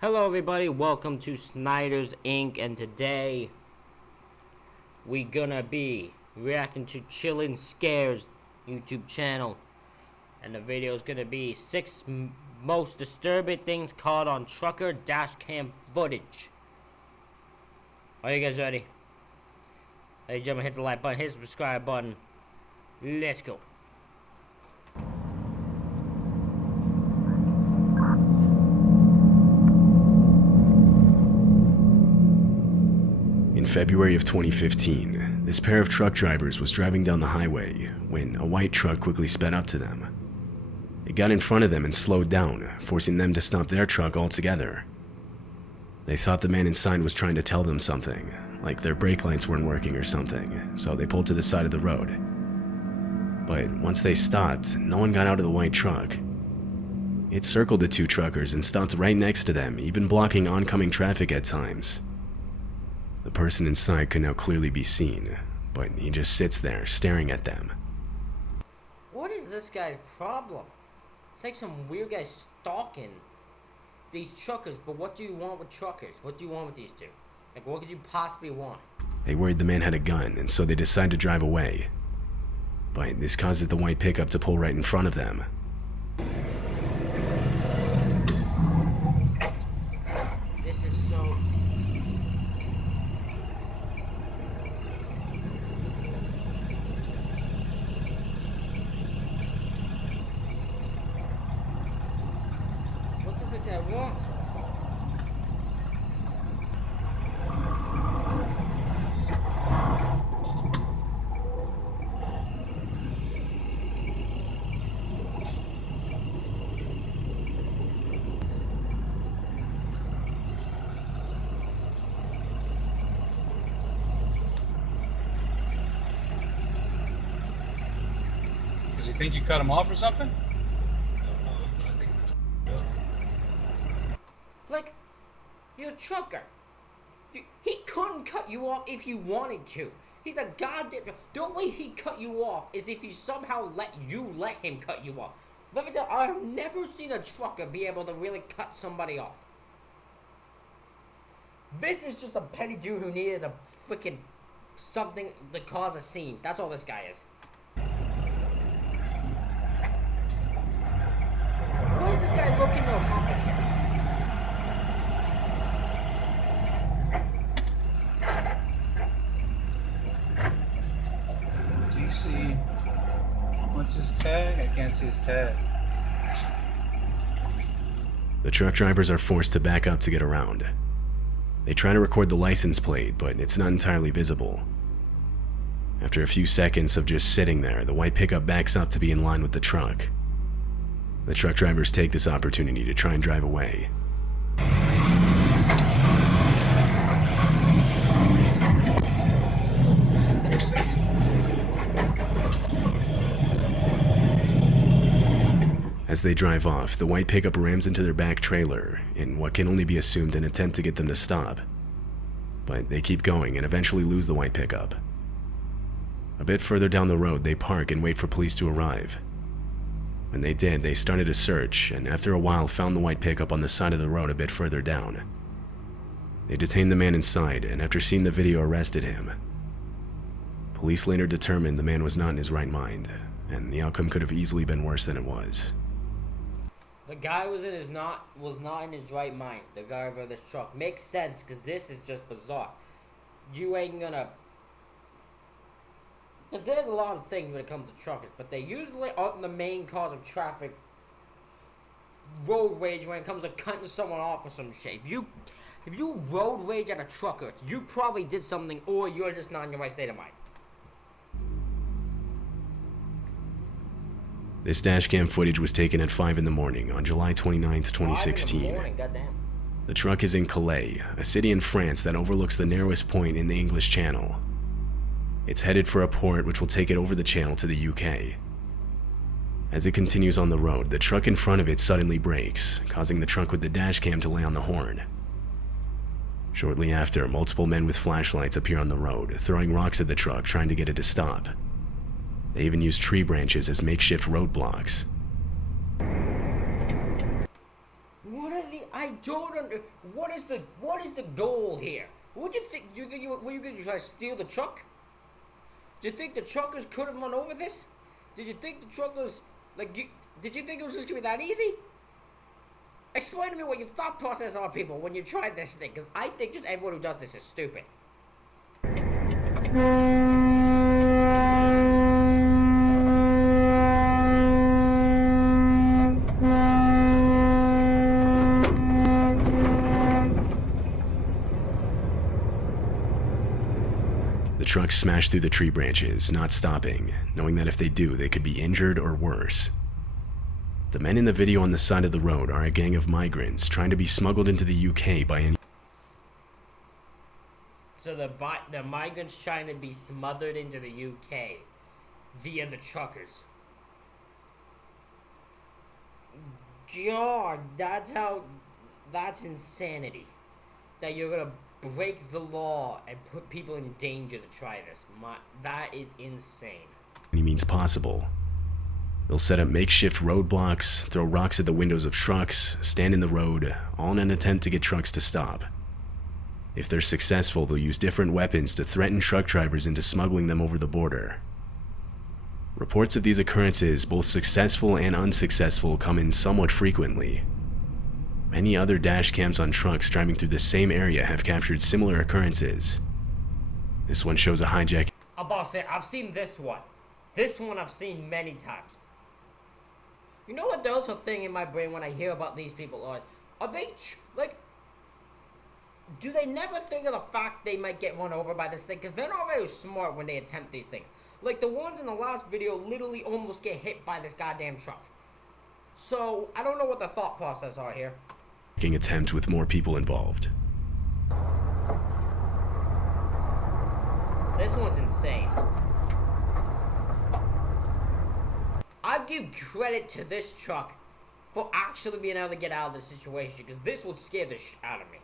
Hello everybody, welcome to Snyder's Inc. and today we gonna be reacting to Chillin' Scares YouTube channel, and the video is gonna be 6 most disturbing things caught on trucker dash cam footage. Are you guys ready? Ladies and gentlemen, hit the like button, hit the subscribe button. Let's go. In February of 2015, this pair of truck drivers was driving down the highway when a white truck quickly sped up to them. It got in front of them and slowed down, forcing them to stop their truck altogether. They thought the man inside was trying to tell them something, like their brake lights weren't working or something, so they pulled to the side of the road. But once they stopped, no one got out of the white truck. It circled the two truckers and stopped right next to them, even blocking oncoming traffic at times. The person inside could now clearly be seen, but he just sits there, staring at them. What is this guy's problem? It's like some weird guy stalking these truckers, but what do you want with truckers? What do you want with these two? Like, what could you possibly want? They worried the man had a gun, and so they decided to drive away. But this causes the white pickup to pull right in front of them. This is so... What does the guy want? Does he think you cut him off or something? Like, you're a trucker. He couldn't cut you off if you wanted to. He's a goddamn... The way he cut you off is if he somehow let him cut you off. Let me tell you, I've never seen a trucker be able to really cut somebody off. This is just a petty dude who needed a freaking something to cause a scene. That's all this guy is. What is this guy looking to accomplish here? DC wants his tag, I can't see his tag. The truck drivers are forced to back up to get around. They try to record the license plate, but it's not entirely visible. After a few seconds of just sitting there, the white pickup backs up to be in line with the truck. The truck drivers take this opportunity to try and drive away. As they drive off, the white pickup rams into their back trailer in what can only be assumed an attempt to get them to stop. But they keep going and eventually lose the white pickup. A bit further down the road, they park and wait for police to arrive. When they did, they started a search, and after a while found the white pickup on the side of the road a bit further down. They detained the man inside, and after seeing the video, arrested him. Police later determined the man was not in his right mind, and the outcome could have easily been worse than it was. The guy was not in his right mind. The guy over this truck makes sense because this is just bizarre. You ain't gonna. But there's a lot of things when it comes to truckers, but they usually aren't the main cause of traffic road rage when it comes to cutting someone off or some shit. If you road rage at a trucker, you probably did something, or you're just not in your right state of mind. This dashcam footage was taken at 5 in the morning on July 29th, 2016. 5 in the morning, goddamn. The truck is in Calais, a city in France that overlooks the narrowest point in the English Channel. It's headed for a port which will take it over the channel to the UK. As it continues on the road, the truck in front of it suddenly brakes, causing the truck with the dashcam to lay on the horn. Shortly after, multiple men with flashlights appear on the road, throwing rocks at the truck, trying to get it to stop. They even use tree branches as makeshift roadblocks. What are the... I I don't under. What is the goal here? What do you think? Do you think were you gonna try to steal the truck? Do you think the truckers could have run over this? Did you think the truckers did you think it was just gonna be that easy? Explain to me what your thought process are, people, when you try this thing, because I think just everyone who does this is stupid. The truck smashed through the tree branches, not stopping, knowing that if they do, they could be injured or worse. The men in the video on the side of the road are a gang of migrants trying to be smuggled into the UK by any... So the migrants trying to be smothered into the UK via the truckers. God, that's insanity. That you're gonna break the law and put people in danger to try this. That is insane. Any means possible. They'll set up makeshift roadblocks, throw rocks at the windows of trucks, stand in the road, all in an attempt to get trucks to stop. If they're successful, they'll use different weapons to threaten truck drivers into smuggling them over the border. Reports of these occurrences, both successful and unsuccessful, come in somewhat frequently. Many other dash cams on trucks driving through the same area have captured similar occurrences. This one shows a hijack. I'm about to say, I've seen this one. This one I've seen many times. You know what? There's a thing in my brain when I hear about these people are they do they never think of the fact they might get run over by this thing? Because they're not very smart when they attempt these things. Like the ones in the last video literally almost get hit by this goddamn truck. So I don't know what the thought process are here. Attempt with more people involved. This one's insane. I give credit to this truck for actually being able to get out of the situation, because this would scare the shit out of me.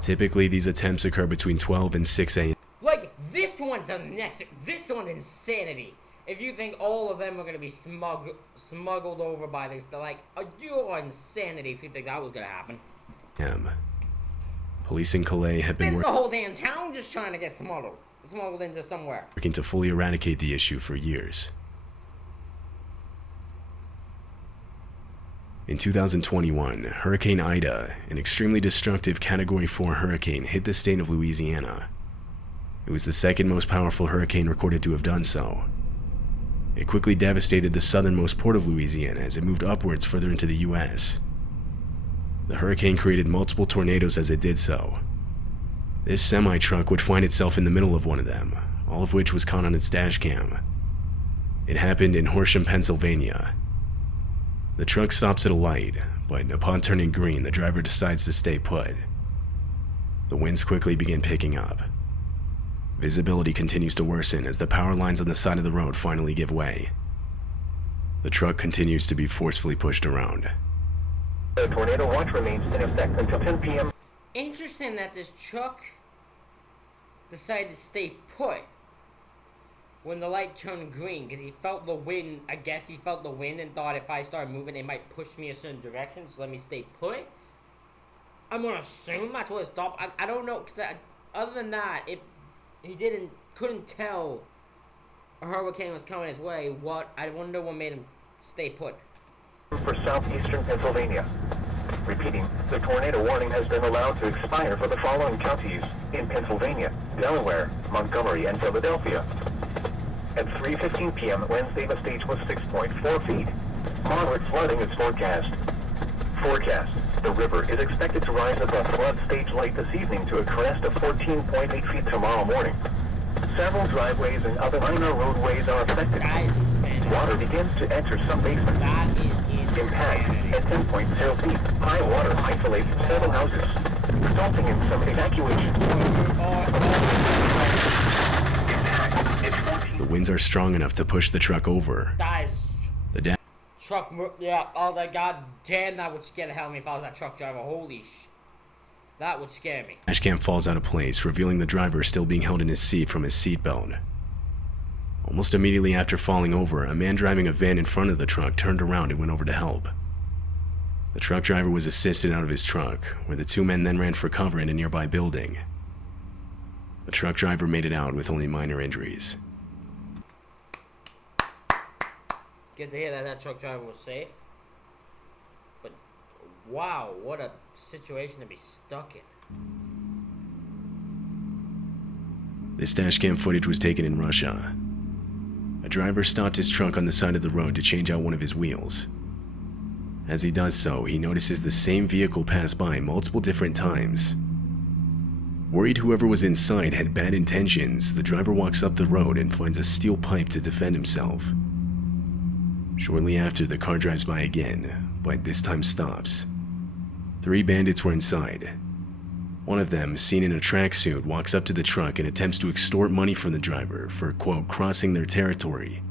Typically, these attempts occur between 12 and 6 a.m. Like, this one's unnecessary. This one's insanity. If you think all of them are going to be smuggled over by this, they're like, you're insanity if you think that was going to happen. Police in Calais have been the whole damn town just trying to get smuggled into somewhere. Working to fully eradicate the issue for years. In 2021, Hurricane Ida, an extremely destructive Category 4 hurricane, hit the state of Louisiana. It was the second most powerful hurricane recorded to have done so. It quickly devastated the southernmost port of Louisiana as it moved upwards further into the U.S. The hurricane created multiple tornadoes as it did so. This semi-truck would find itself in the middle of one of them, all of which was caught on its dash cam. It happened in Horsham, Pennsylvania. The truck stops at a light, but upon turning green, the driver decides to stay put. The winds quickly begin picking up. Visibility continues to worsen as the power lines on the side of the road finally give way. The truck continues to be forcefully pushed around. The tornado watch remains in effect until 10 p.m. Interesting that this truck decided to stay put when the light turned green, because he felt the wind. I guess he felt the wind and thought if I start moving, it might push me a certain direction, so let me stay put. I'm gonna assume that's what it stopped. I don't know, because other than that, if he couldn't tell a hurricane was coming his way, I wonder what made him stay put. For southeastern Pennsylvania. Repeating, the tornado warning has been allowed to expire for the following counties in Pennsylvania, Delaware, Montgomery, and Philadelphia. At 3:15 p.m. Wednesday, the stage was 6.4 feet. Moderate flooding is forecast. The river is expected to rise above flood stage late this evening to a crest of 14.8 feet tomorrow morning. Several driveways and other minor roadways are affected. That is insanity. Water begins to enter some basements. That is insanity. Impact at 10.0 feet. High water isolates several houses, resulting in some evacuation. The winds are strong enough to push the truck over. Guys, Yeah, I was like, God damn, that would scare the hell out of me if I was that truck driver. Holy sh... That would scare me. Dashcam falls out of place, revealing the driver still being held in his seat from his seatbelt. Almost immediately after falling over, a man driving a van in front of the truck turned around and went over to help. The truck driver was assisted out of his truck, where the two men then ran for cover in a nearby building. The truck driver made it out with only minor injuries. Good to hear that that truck driver was safe. But, wow, what a situation to be stuck in. This dashcam footage was taken in Russia. A driver stopped his truck on the side of the road to change out one of his wheels. As he does so, he notices the same vehicle pass by multiple different times. Worried whoever was inside had bad intentions, the driver walks up the road and finds a steel pipe to defend himself. Shortly after, the car drives by again, but this time stops. 3 bandits were inside. One of them, seen in a tracksuit, walks up to the truck and attempts to extort money from the driver for, quote, crossing their territory.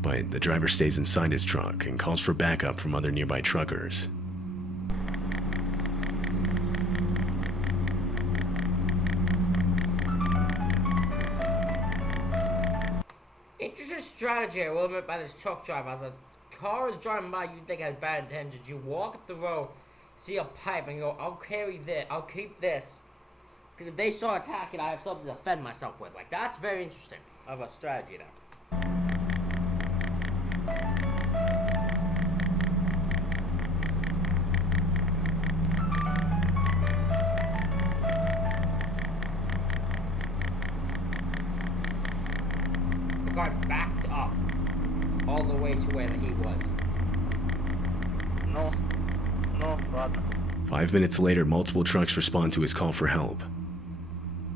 But the driver stays inside his truck and calls for backup from other nearby truckers. Interesting strategy I will admit by this truck driver. As a car is driving by, you think has bad intentions. You walk up the road, see a pipe, and you go, I'll carry this, I'll keep this. Because if they start attacking, I have something to defend myself with. Like, that's very interesting of a strategy there. The car backed up all the way to where he was. No, ладно. 5 minutes later, multiple trucks respond to his call for help.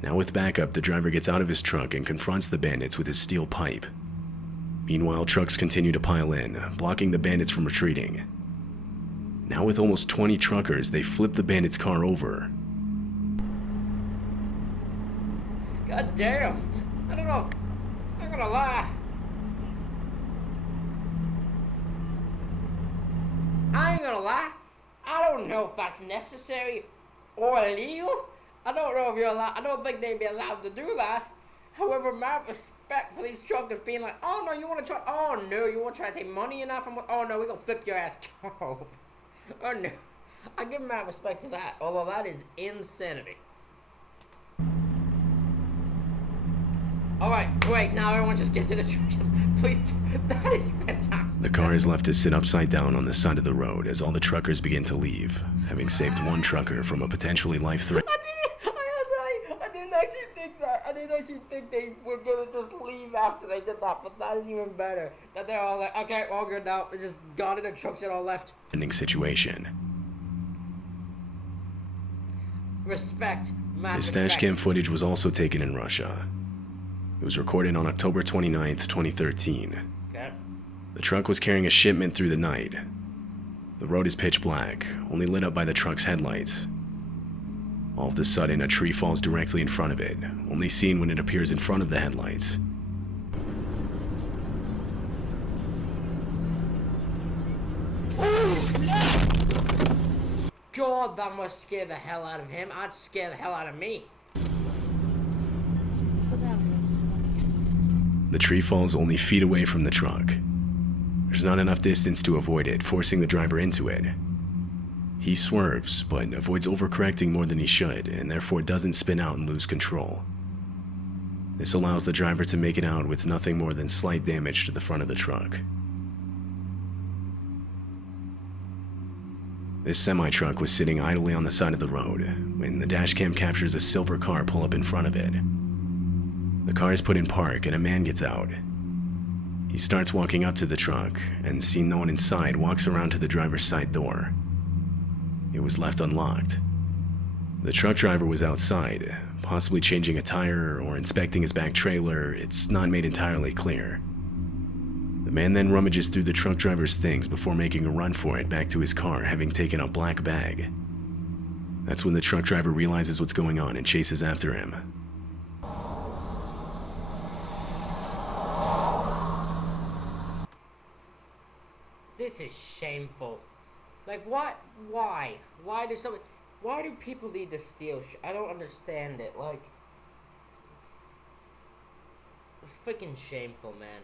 Now with backup, the driver gets out of his truck and confronts the bandits with his steel pipe. Meanwhile, trucks continue to pile in, blocking the bandits from retreating. Now with almost 20 truckers, they flip the bandits' car over. God damn! I don't know. I'm gonna lie. I ain't gonna lie. I don't know if that's necessary or illegal. I don't know if you're allowed. I don't think they'd be allowed to do that. However, my respect for these truckers being like, oh no, you want to try? Oh no, you want to try to take money and that from? Oh no, we gonna flip your ass car over. Oh no, I give my respect to that. Although that is insanity. Alright, great, now everyone just get to the truck. Please, that is fantastic. The car is left to sit upside down on the side of the road as all the truckers begin to leave, having saved one trucker from a potentially life-threatening. I didn't actually think that. I didn't actually think they were gonna just leave after they did that, but that is even better. That they're all like, okay, all good now. They just got in the trucks and all left. Situation. Respect, man. This Respect. dashcam footage was also taken in Russia. It was recorded on October 29th, 2013. Okay. The truck was carrying a shipment through the night. The road is pitch black, only lit up by the truck's headlights. All of a sudden, a tree falls directly in front of it, only seen when it appears in front of the headlights. God, that must scare the hell out of him. I'd scare the hell out of me. The tree falls only feet away from the truck. There's not enough distance to avoid it, forcing the driver into it. He swerves, but avoids overcorrecting more than he should, and therefore doesn't spin out and lose control. This allows the driver to make it out with nothing more than slight damage to the front of the truck. This semi-truck was sitting idly on the side of the road when the dashcam captures a silver car pull up in front of it. The car is put in park and a man gets out. He starts walking up to the truck and, seeing no one inside, walks around to the driver's side door. It was left unlocked. The truck driver was outside, possibly changing a tire or inspecting his back trailer. It's not made entirely clear. The man then rummages through the truck driver's things before making a run for it back to his car, having taken a black bag. That's when the truck driver realizes what's going on and chases after him. this is shameful. Like, what? Why? Why do people need to steal I don't understand it. Like, it's freaking shameful, man.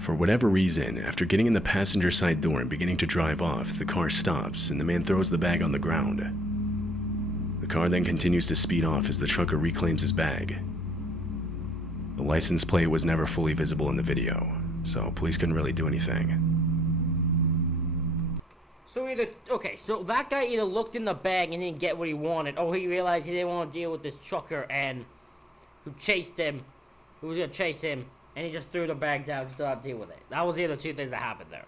For whatever reason, after getting in the passenger side door and beginning to drive off, the car stops and the man throws the bag on the ground. The car then continues to speed off as the trucker reclaims his bag. The license plate was never fully visible in the video, so police couldn't really do anything. So so that guy either looked in the bag and didn't get what he wanted, or he realized he didn't want to deal with this trucker and who was gonna chase him, and he just threw the bag down to not deal with it. That was the other two things that happened there.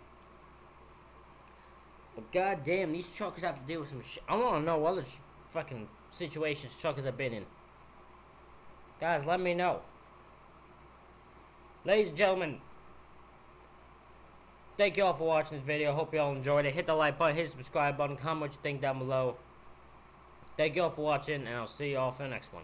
But goddamn, these truckers have to deal with some shit. I want to know what other fucking situations truckers have been in. Guys, let me know. Ladies and gentlemen, thank you all for watching this video. Hope you all enjoyed it. Hit the like button, hit the subscribe button, comment what you think down below. Thank you all for watching, and I'll see you all for the next one.